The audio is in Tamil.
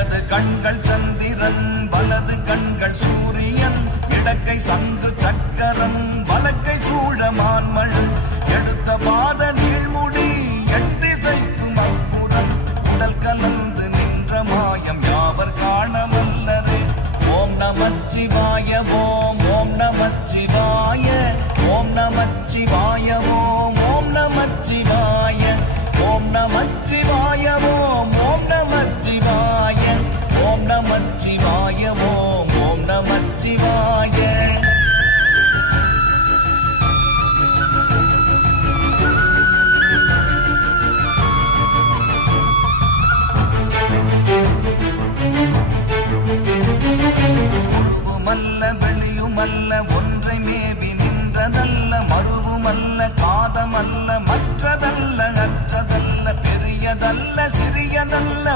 இடது கண்கள் சந்திரன் வலது கண்கள் சூரியன் இடக்கை சங்கு சக்கரம் வலக்கை சூழமான்மழு எடுத்த பாத நீழ்முடி எட்டிசைக்கும் அப்புறம் உடல் கலந்து நின்ற மாயம் யாவர் காணவல்லரே. ஓம் நமச்சிவாய ஓம் ஓம் நமச்சிவாய ஓம் நமச்சிவாய ஓம் ஓம் நமச்சிவாய ஓம் நமச்சிவாய ஓம் ஓம் நமச்சிவாய ஓம் நமச்சிவாய ஓம் ஓம் நமச்சிவாய. உருவுமல்ல வெளியுமல்ல ஒன்றை மேவி நின்றதல்ல மறுவுமல்ல காதமல்ல மற்றதல்ல அற்றதல்ல பெரியதல்ல சிறியதல்ல